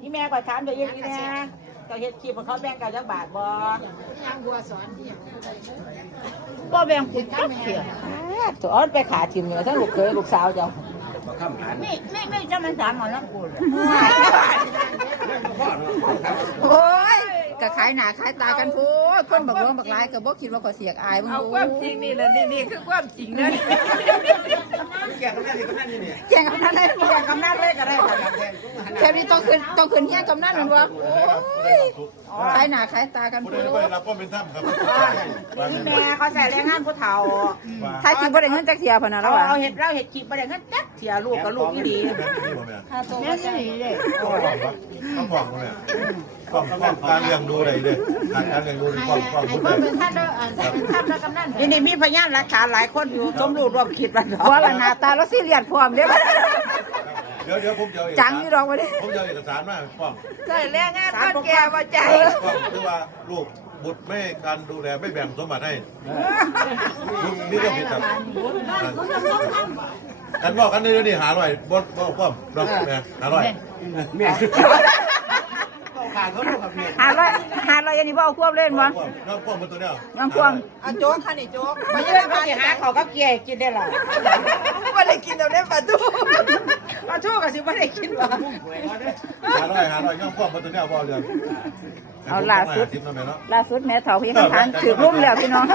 นี่แม่ก็ถามตัวเองนี่นะก็เฮ็ดคลิปของเขาแบ่งกันจักบาทบ่ยังบัวสอนที่หยังบ่แบ่งกูจักเที่ยตัวอ่อนไปขาทิ่มอยู่ทั้งลูกเขยลูกสาวเจ้าไม่จะมันสามหมอน้ำกูเลยโอ้ยก็ขายหน้าขายตากันพูดคนบักร้องบักร้ายก็บ่คิดว่าเขาเสียกอายมึง เอาความจริงนี่แหละนี่คือความจริงนะ แก่กำนันนี่กำนันนี่เนี่ย แข่งกำนันได้ แบ่งกำนันเลยก็ได้ค่ะ แถวนี้ต้องขึ้นเฮียกำนันนั่นวะขายหน้าขายตากันพูด ผู้ใดไปรับก็เป็นถ้ำครับ นี่แม่เขาใส่แรงงานผู้เฒ่า ถ้าคิดบ่ได้เงินจักเที่ยพะนะแล้วว่ะ เอาเห็ดคลิปบ่ได้เงินจักเที่ยลูกกับลูกนี่ดีแม่นี่ดีเลย ต้องบอกเลยต้องการเลี้ยงดูอะไรเลยการเลี้ยงดูต้อง ให้เพิ่นเป็นท่านเด้อเป็นท่านแล้วกำนันนี่มีพยานหลักฐานหลายคนอยู่สมรู้ร่วมคิดว่าเนาะ ว่าละหน้าตาเราซีเรียสพร้อมเด้อ เดี๋ยวผมจะ จังอยู่ดอกบ่ได้ ผมจะเอกสารมาป้อง ใช่แรงงานคนแก่ว่าใจ ป้องคือว่าลูกบุตรไม่การดูแลไม่แบ่งสมบัติให้นี่ก็ผิดครับกันบอกกันนี่หาร่อยบดป้อมเราเนี่ยหาร่อย แม่ขาดเขาลูกกับแม่ 500อันนี้บ่เอาควบเล่นบ่ น้องป้อมเป็นตัวเนี้ย น้องควง เอาโจ๊กค่ะนี่โจ๊ก มันจะได้มาสิหาเขากับเกียกินได้ล่ะ ว่าได้กินเราได้ปลาทู ปลาทูก็สิบ่ได้กินบ่ หาร่อยน้องป้อมเป็นตัวเนี้ยบ่เรือน เอาล่าสุดแม่เฒ่าพี่คำทานถึกลุ่มแล้วพี่น้อง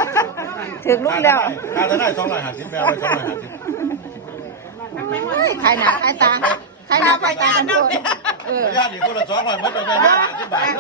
ถึกลุ่มแล้ว การจะได้250แมวไป250ขายหน้าขายตาขายหน้าขายตากันพูด ญาติอีกคนละ200มันจะได้50บาท